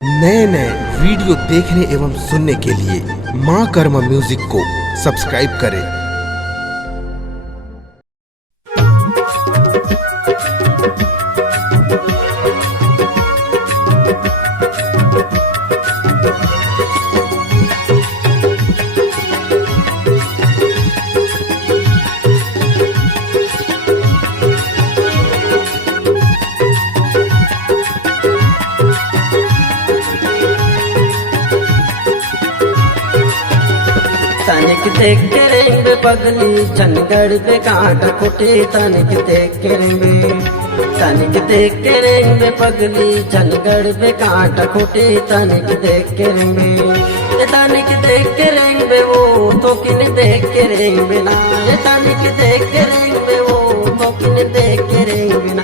नए नए वीडियो देखने एवं सुनने के लिए माँ कर्मा म्यूजिक को सब्सक्राइब करें। तनिक देख के रेंगे पगली चंडगढ़ पे कांटा खुटे तनिक देख के रेंगे तनिक देख के रेंगे पगली चंडगढ़ पे कांटा खुटे तनिक देख के रेंगे तनिक देख के रेंगे वो तो किन देख के रेंगे ना तनिक देख के रेंगे वो तो किन देख के रेंगे ना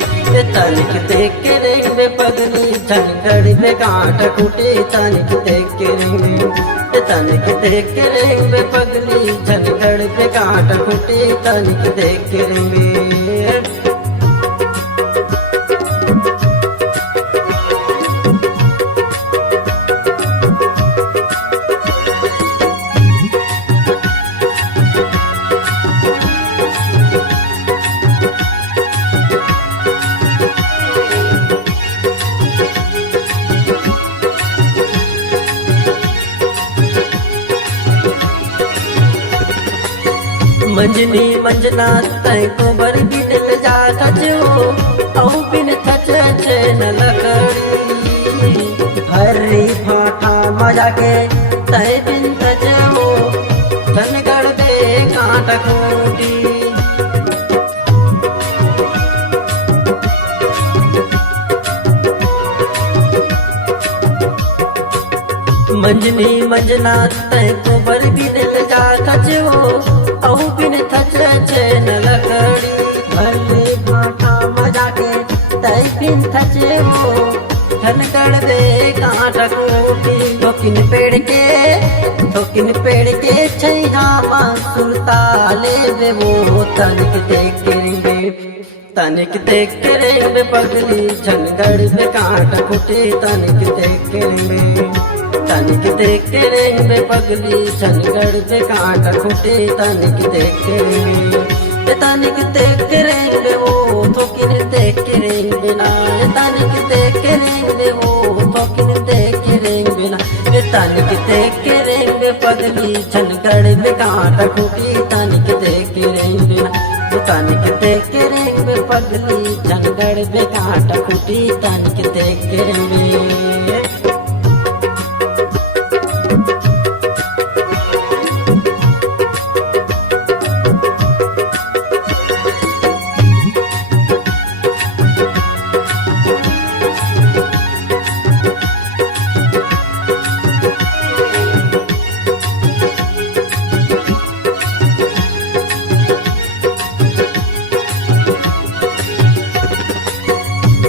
तनिक देख के रेंगे पगली चंडगढ़ पे कांटा खुटे तनिक देख के रेंगे तनिक देख के रेंगे पगली चंडगढ़ पे कांटा खुटे तनिक देख के रेंगे। मंजनी मंजना तय को बर बिन जा कचो औ बिन थच न लकड़ी हरी फाटा मजा के तय बिन थचो चंडगढ़ पे कांटा खूटी मंजनी मंजना तय को बर बिन जा कचो औ बिन थच न लकड़ी भले भाटा मजा के तय बिन थचे हो चंडगढ़ दे कांटा खूटी ठोकिन पेड़ के छैया सुरता ले वे वो तनिक देख के रेंगे तनिक देख के रेंगे पगली चंडगढ़ में कांटा खूटी तनिक देख के रेंगे तनिक देख के रेंगे पगली चंडगढ़ पे कांटा खुटे तनिक देख के रेंगे तनिक देख के रेंगे वो तो किन देख के रेंगे ना तनिक देख के रेंगे वो तो किन देख के रेंगे ना तनिक देख के रेंगे पगली चंडगढ़ पे कांटा खुटी तनिक देख के रेंगे ना तनिक देख के रेंगे पगली चंडगढ़ पे कांटा खुटी तनिक देख के रेंगे।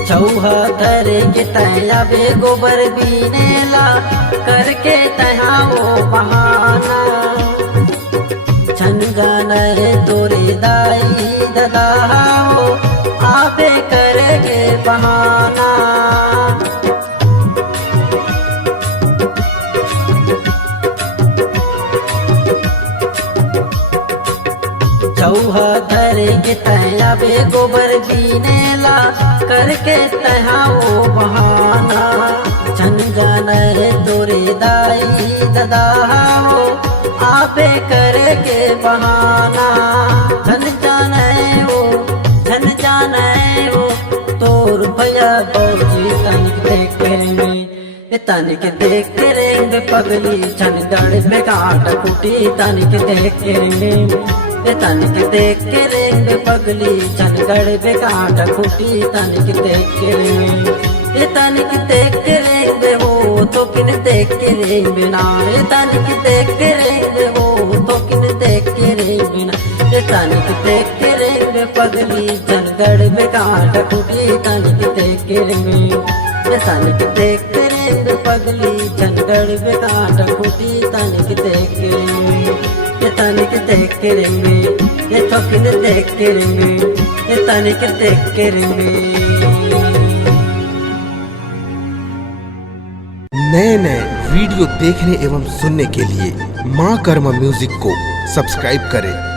चौहा धरे के तया बे गोबर बीनेला करके तया वो बहाना छन जाना रे तोरे दाई ददा हो आपे करके बहाना चौहा धरे के तया बे गोबर बीनेला करके तहा वो बहाना छन जाना रे तोरे दाई ददा हो आपे करके बहाना छन जाना वो तोर भैया बौजी तनिक देख करेंगे तनिक देख करेंगे पगली चंडगढ़ में कांटा खूटी तनिक देख करेंगे तनिक देख के रेंगे पगली चंडगढ़ पे कांटा खूटी तनिक देख के रेंगे तनिक देख के रेंगे वो तो किन देख के रेंगे ना तनिक देख के रेंगे वो तो किन देख के रेंगे ना तनिक देख के रेंगे पगली चंडगढ़ पे कांटा खूटी तनिक देख के रेंगे तनिक देख के रेंगे पगली चंडगढ़ पे कांटा खूटी तनिक देख के रेंगे तनिक देख के रेंगे तो किन देख के रेंगे तनिक देख के रेंगे। नए नए वीडियो देखने एवं सुनने के लिए माँ कर्मा म्यूजिक को सब्सक्राइब करें।